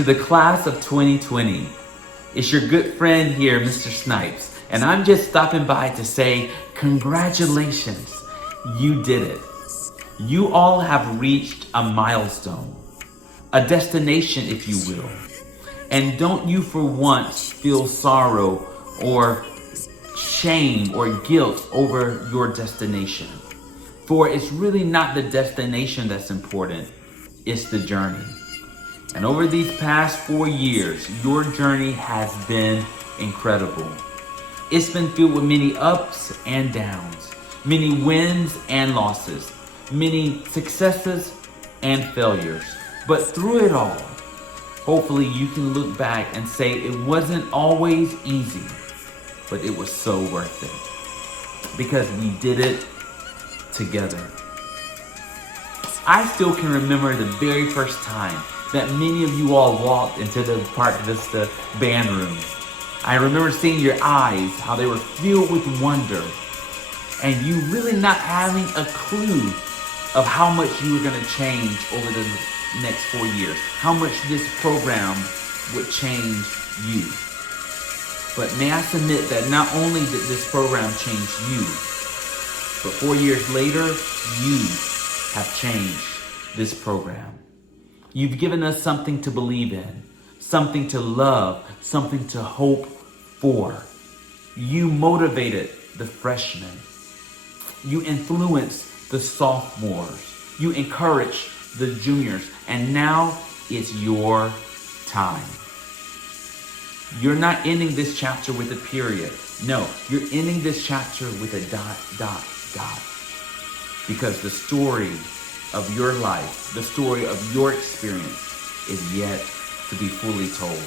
to the class of 2020. It's your good friend here, Mr. Snipes, and I'm just stopping by to say congratulations. You did it. You all have reached a milestone, a destination, if you will. And don't you for once feel sorrow or shame or guilt over your destination. For it's really not the destination that's important, it's the journey. And over these past 4 years, your journey has been incredible. It's been filled with many ups and downs, many wins and losses, many successes and failures. But through it all, hopefully you can look back and say it wasn't always easy, but it was so worth it because we did it together. I still can remember the very first time that many of you all walked into the Park Vista band room. I remember seeing your eyes, how they were filled with wonder, and you really not having a clue of how much you were going to change over the next 4 years, how much this program would change you. But may I submit that not only did this program change you, but 4 years later, you have changed this program. You've given us something to believe in, something to love, something to hope for. You motivated the freshmen. You influenced the sophomores. You encouraged the juniors. And now it's your time. You're not ending this chapter with a period. No, you're ending this chapter with a ... Because the story of your life, the story of your experience is yet to be fully told.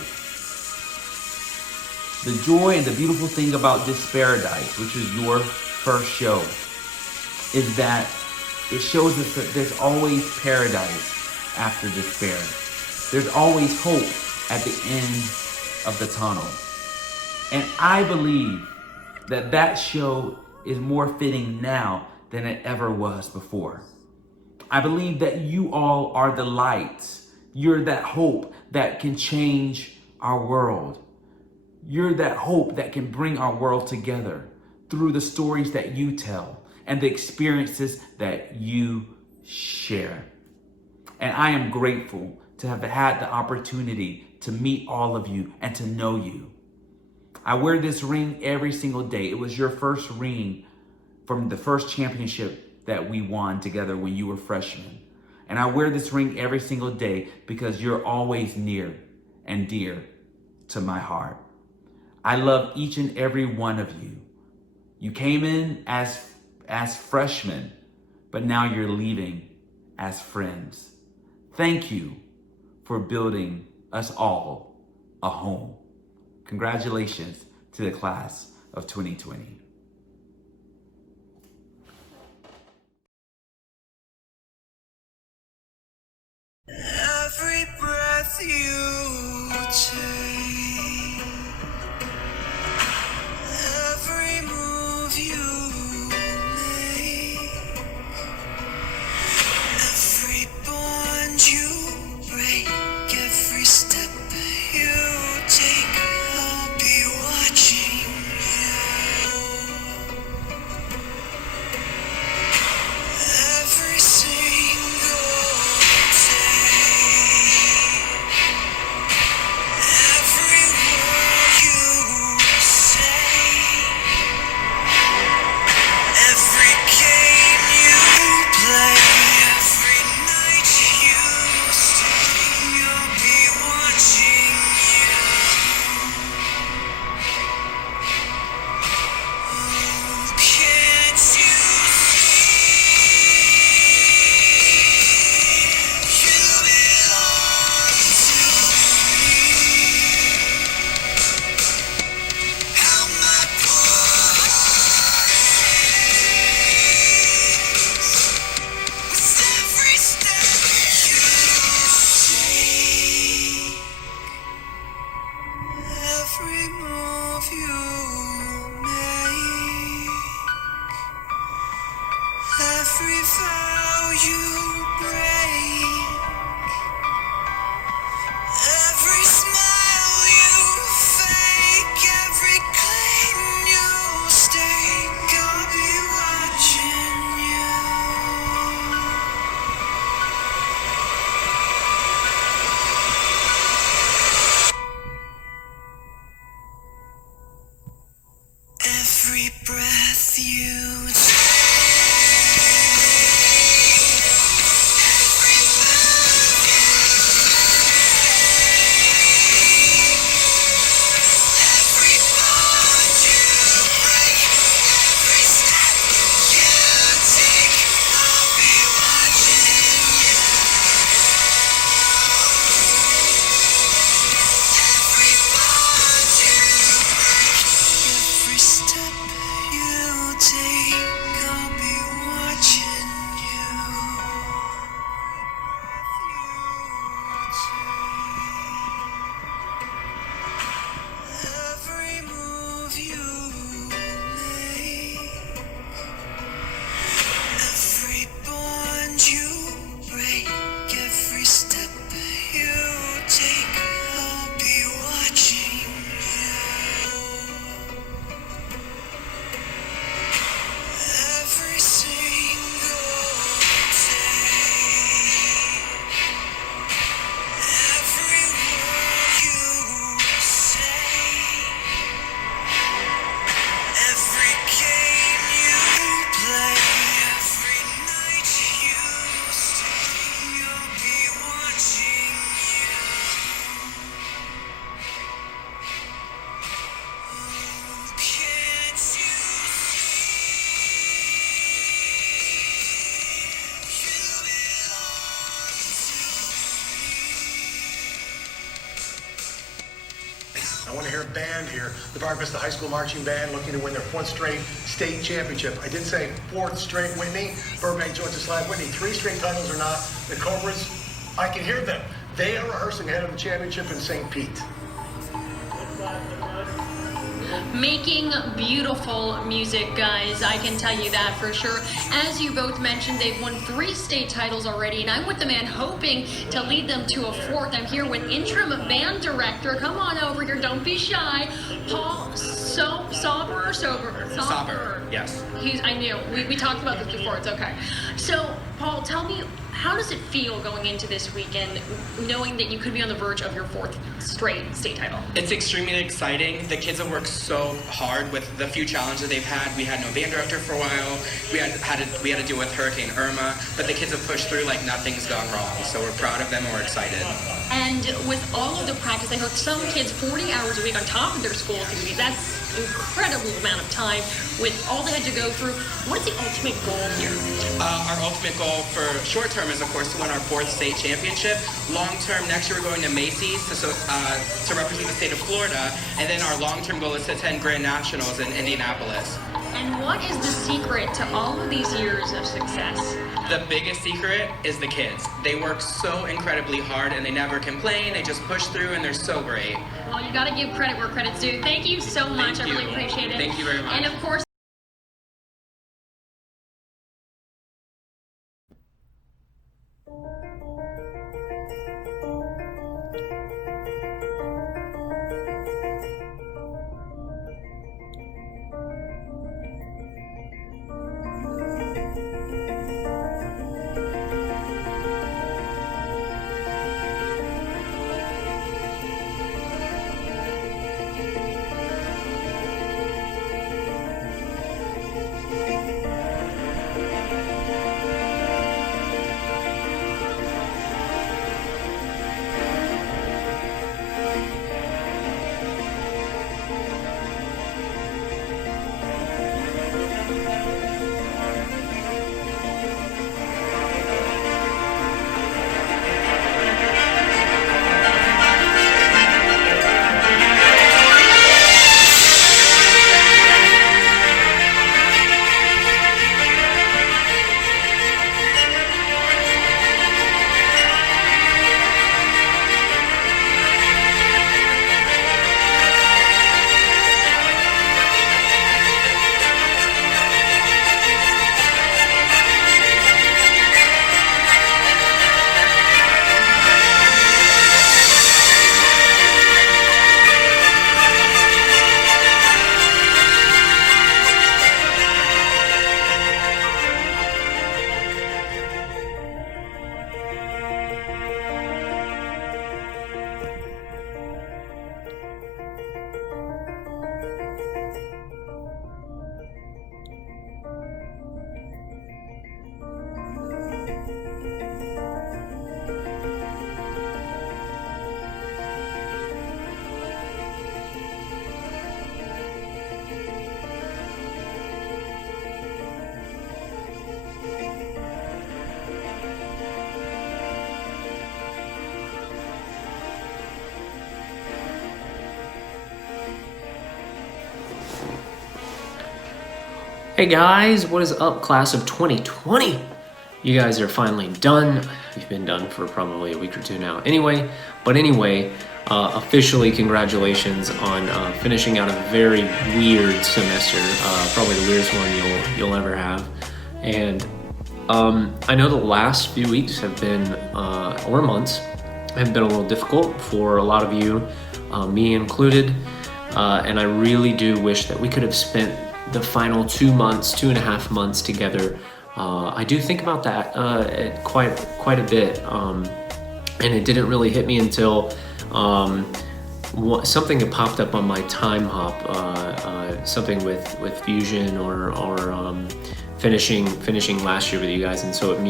The joy and the beautiful thing about this Paradise, which is your first show, is that it shows us that there's always paradise after despair. There's always hope at the end of the tunnel. And I believe that that show is more fitting now than it ever was before. I believe that you all are the lights. You're that hope that can change our world. You're that hope that can bring our world together through the stories that you tell and the experiences that you share. And I am grateful to have had the opportunity to meet all of you and to know you. I wear this ring every single day. It was your first ring from the first championship that we won together when you were freshmen. And I wear this ring every single day because you're always near and dear to my heart. I love each and every one of you. You came in as freshmen, but now you're leaving as friends. Thank you for building us all a home. Congratulations to the class of 2020. Every breath you take, every move you make, every bond you break, every step you take, I'll be watching you. Every single every move you make, every vow you break, every breath you take. Every bond you break, every step you take, I'll be watching you. Every bond you break, every step you take, I'll be watching you. Every move you make, every bond you break, every step you take, I'll be watching you. Every single day, every word you say, every game you play, every night you stay, I'll be watching you. Can't you see you belong I want to hear a band here. The Bar Vista High School Marching Band looking to win their 4th straight state championship. I did say 4th straight, Whitney. Burbank, Georgia Slide. Whitney, 3 straight titles or not. The Cobras, I can hear them. They are rehearsing ahead of the championship in St. Pete. Making beautiful music, guys. I can tell you that for sure. As you both mentioned, they've won 3 state titles already, and I'm with the man hoping to lead them to a 4th. I'm here with interim band director. Come on over here. Don't be shy. Paul Sauber or Sober? Sauber, yes. I knew. We talked about this before. It's okay. So, Paul, tell me, how does it feel going into this weekend, knowing that you could be on the verge of your 4th straight state title? It's extremely exciting. The kids have worked so hard with the few challenges they've had. We had no band director for a while. We had to deal with Hurricane Irma, but the kids have pushed through like nothing's gone wrong. So we're proud of them and we're excited. And with all of the practice, I heard some kids 40 hours a week on top of their school duties. That's incredible amount of time with all they had to go through. What is the ultimate goal here? Our ultimate goal for short term is, of course, to win our 4th state championship. Long term, next year we're going to Macy's to represent the state of Florida. And then our long term goal is to attend Grand Nationals in Indianapolis. And what is the secret to all of these years of success? The biggest secret is the kids. They work so incredibly hard and they never complain. They just push through and they're so great. Well, you got to give credit where credit's due. Thank you so much. Thank I really you. appreciate it. Thank you very much. And of course, Hey guys, what is up, class of 2020? You guys are finally done. You've been done for probably a week or two now. Anyway, officially congratulations on finishing out a very weird semester, probably the weirdest one you'll ever have. And I know the last few weeks have been, or months, have been a little difficult for a lot of you, me included. And I really do wish that we could have spent the final 2.5 months together. I do think about that quite a bit, and it didn't really hit me until something had popped up on my time hop, something with Fusion or finishing last year with you guys, and so it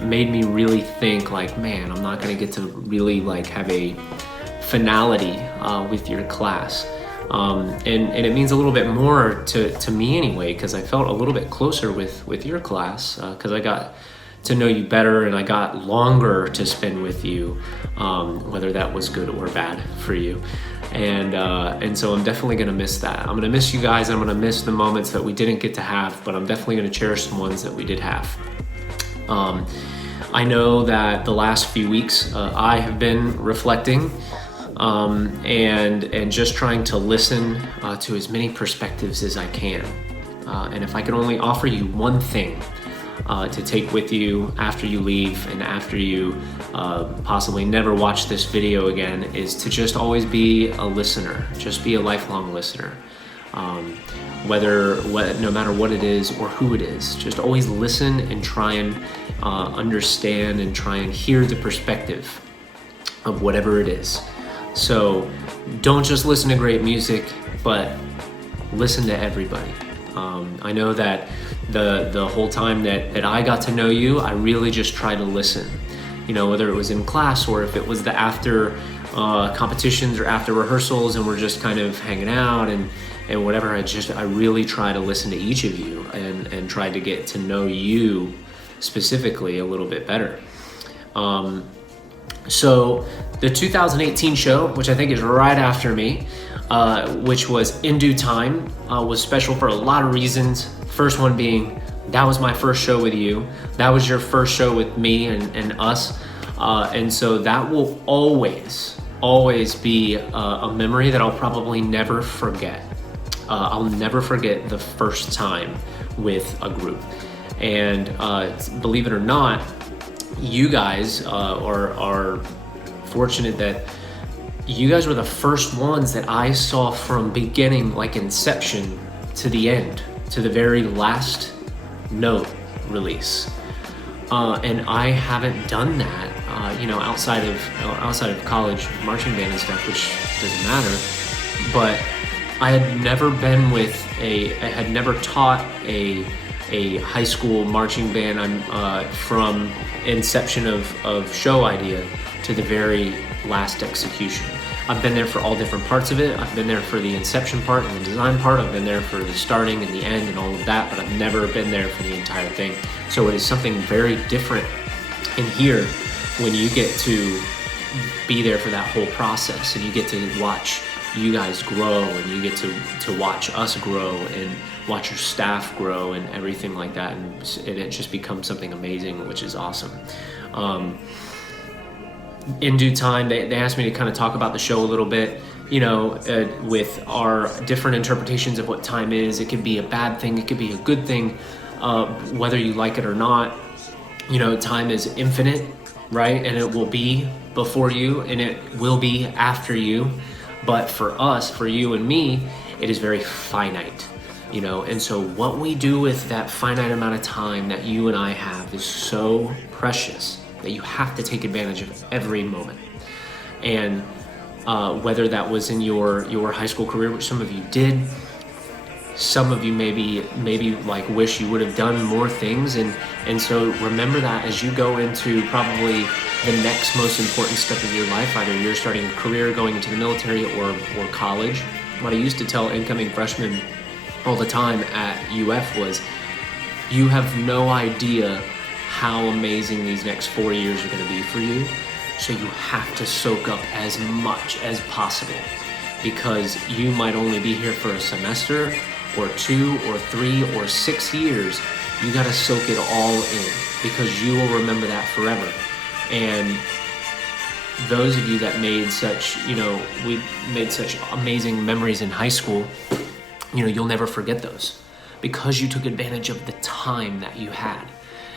made me really think like, man, I'm not gonna get to really like have a finality with your class. And it means a little bit more to me anyway, because I felt a little bit closer with your class, because I got to know you better and I got longer to spend with you, whether that was good or bad for you. And so I'm definitely gonna miss that. I'm gonna miss you guys. I'm gonna miss the moments that we didn't get to have, but I'm definitely gonna cherish the ones that we did have. I know that the last few weeks I have been reflecting and just trying to listen to as many perspectives as I can. And if I could only offer you one thing to take with you after you leave and after you possibly never watch this video again, is to just always be a listener, just be a lifelong listener. No matter what it is or who it is, just always listen and try and understand and try and hear the perspective of whatever it is. So don't just listen to great music, but listen to everybody. I know that the whole time that I got to know you, I really just tried to listen. You know, whether it was in class or if it was the after competitions or after rehearsals and we're just kind of hanging out and whatever, I really try to listen to each of you and try to get to know you specifically a little bit better. So the 2018 show, which I think is right after me, which was In Due Time, was special for a lot of reasons. First one being, that was my first show with you. That was your first show with me and us. And so that will always be a memory that I'll probably never forget. I'll never forget the first time with a group. And believe it or not, you guys are fortunate that you guys were the first ones that I saw from beginning, like inception, to the end, to the very last note release. And I haven't done that, outside of college marching band and stuff, which doesn't matter. But I had never taught a high school marching band. From inception of show idea to the very last execution. I've been there for all different parts of it. I've been there for the inception part and the design part. I've been there for the starting and the end and all of that, but I've never been there for the entire thing. So it is something very different in here when you get to be there for that whole process and you get to watch you guys grow and you get to watch us grow and watch your staff grow and everything like that, and it just becomes something amazing, which is awesome. In Due Time, they asked me to kind of talk about the show a little bit, with our different interpretations of what time is. It could be a bad thing, it could be a good thing, whether you like it or not. Time is infinite, right? And it will be before you and it will be after you. But for us, for you and me, it is very finite. And so what we do with that finite amount of time that you and I have is so precious that you have to take advantage of every moment. And whether that was in your high school career, which some of you did, some of you maybe like wish you would have done more things, and so remember that as you go into probably the next most important step of your life, either you're starting a career, going into the military, or college. What I used to tell incoming freshmen all the time at UF was, you have no idea how amazing these next 4 years are going to be for you, so you have to soak up as much as possible, because you might only be here for a semester or 2 or 3 or 6 years, you got to soak it all in, because you will remember that forever. And those of you that made such, we made such amazing memories in high school, you'll never forget those, because you took advantage of the time that you had.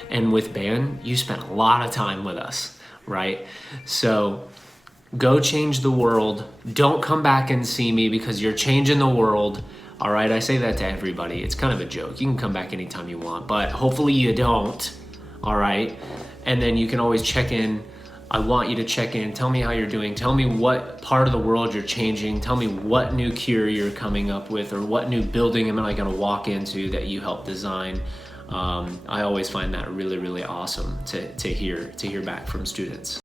And with band, you spent a lot of time with us, right? So go change the world. Don't come back and see me because you're changing the world. All right, I say that to everybody. It's kind of a joke. You can come back anytime you want, but hopefully you don't. All right, and then you can always check in. I want you to check in. Tell me how you're doing. Tell me what part of the world you're changing. Tell me what new cure you're coming up with, or what new building am I going to walk into that you helped design. I always find that really, really awesome to hear back from students.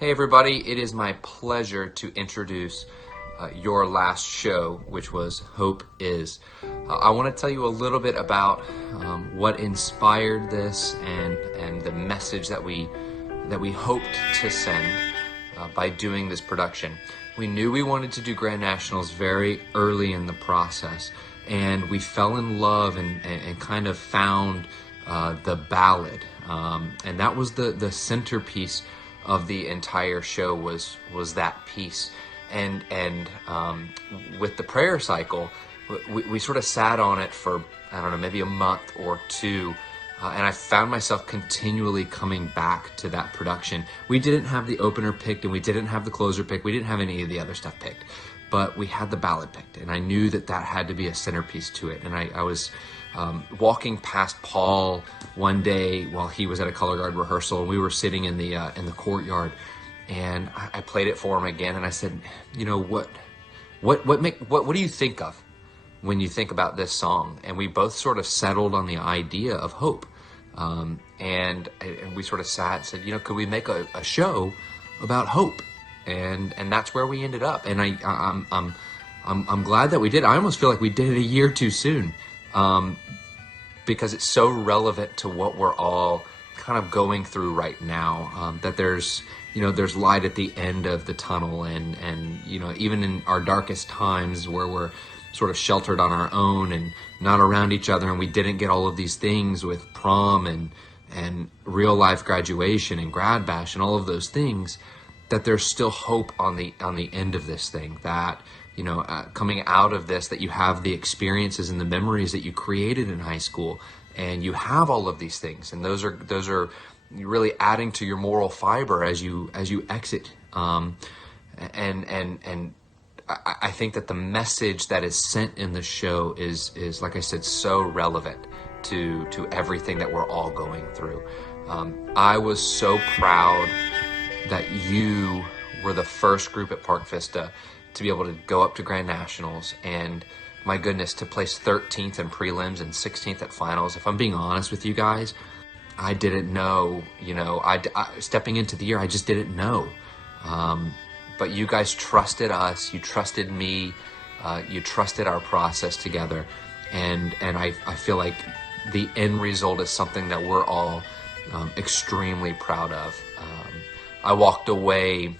Hey everybody, it is my pleasure to introduce your last show, which was Hope Is. I want to tell you a little bit about what inspired this and the message that we hoped to send by doing this production. We knew we wanted to do Grand Nationals very early in the process, and we fell in love and kind of found the ballad, and that was the centerpiece of the entire show was that piece. And with the prayer cycle, we sort of sat on it for, I don't know, maybe a month or two. And I found myself continually coming back to that production. We didn't have the opener picked and we didn't have the closer picked. We didn't have any of the other stuff picked, but we had the ballad picked. And I knew that had to be a centerpiece to it. And I was walking past Paul one day while he was at a color guard rehearsal, and we were sitting in the courtyard, and I played it for him again. And I said, you know, what do you think of when you think about this song? And we both sort of settled on the idea of hope. And we sort of sat and said, you know, could we make a show about hope? And that's where we ended up. And I'm glad that we did. I almost feel like we did it a year too soon, because it's so relevant to what we're all kind of going through right now. That there's light at the end of the tunnel, and you know, even in our darkest times where we're sort of sheltered on our own and not around each other, and we didn't get all of these things with prom and real life graduation and grad bash and all of those things, that there's still hope on the end of this thing, that, you know, coming out of this, that you have the experiences and the memories that you created in high school, and you have all of these things, and those are really adding to your moral fiber as you exit. And I think that the message that is sent in the show is like I said, so relevant to everything that we're all going through. I was so proud that you were the first group at Park Vista to be able to go up to Grand Nationals, and my goodness, to place 13th in prelims and 16th at finals. If I'm being honest with you guys, I didn't know, you know, I stepping into the year, I just didn't know. But you guys trusted us, you trusted me, you trusted our process together, and I feel like the end result is something that we're all extremely proud of. I walked away,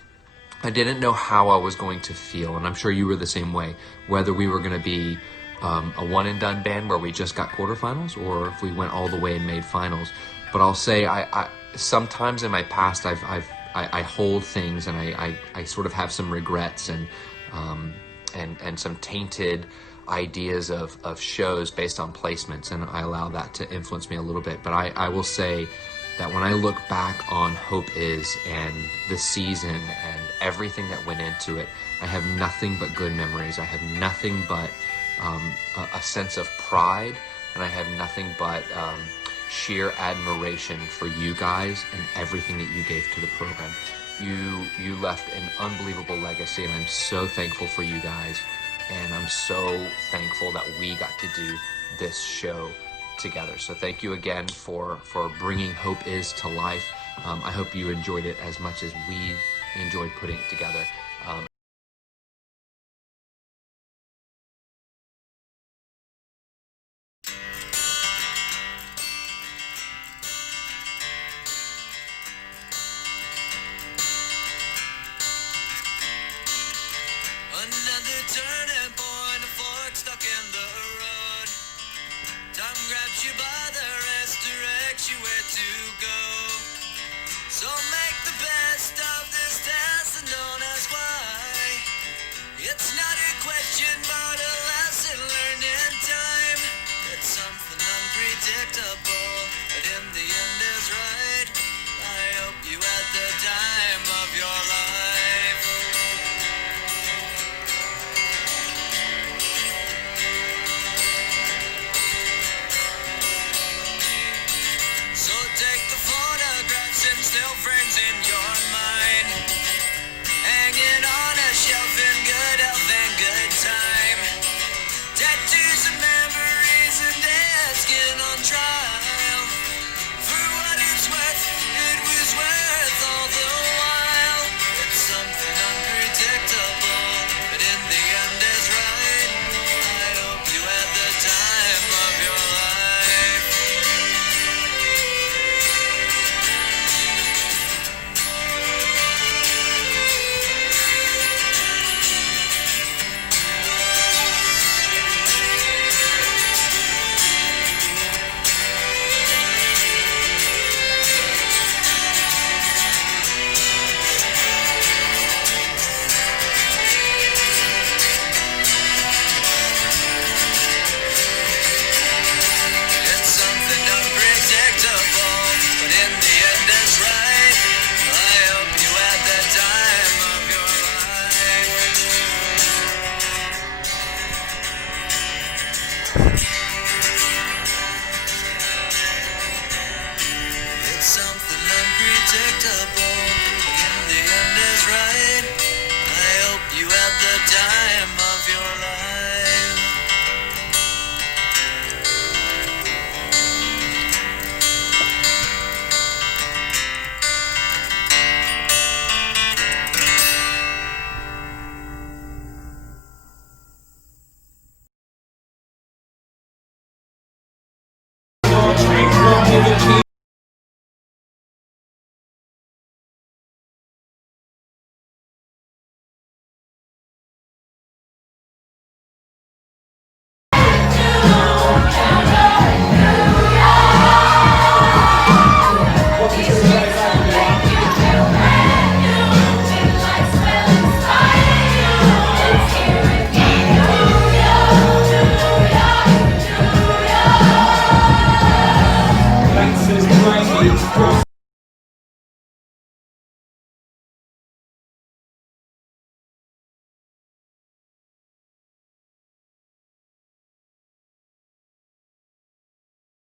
I didn't know how I was going to feel, and I'm sure you were the same way, whether we were going to be a one and done band where we just got quarterfinals, or if we went all the way and made finals. But I'll say, I sometimes in my past I hold things, and I sort of have some regrets and some tainted ideas of shows based on placements, and I allow that to influence me a little bit. But I will say that when I look back on Hope Is and the season and everything that went into it, I have nothing but good memories. I have nothing but a sense of pride, and I have nothing but sheer admiration for you guys and everything that you gave to the program. You left an unbelievable legacy, and I'm so thankful for you guys, and I'm so thankful that we got to do this show together. So thank you again for bringing Hope Is to life. I hope you enjoyed it as much as we enjoyed putting it together.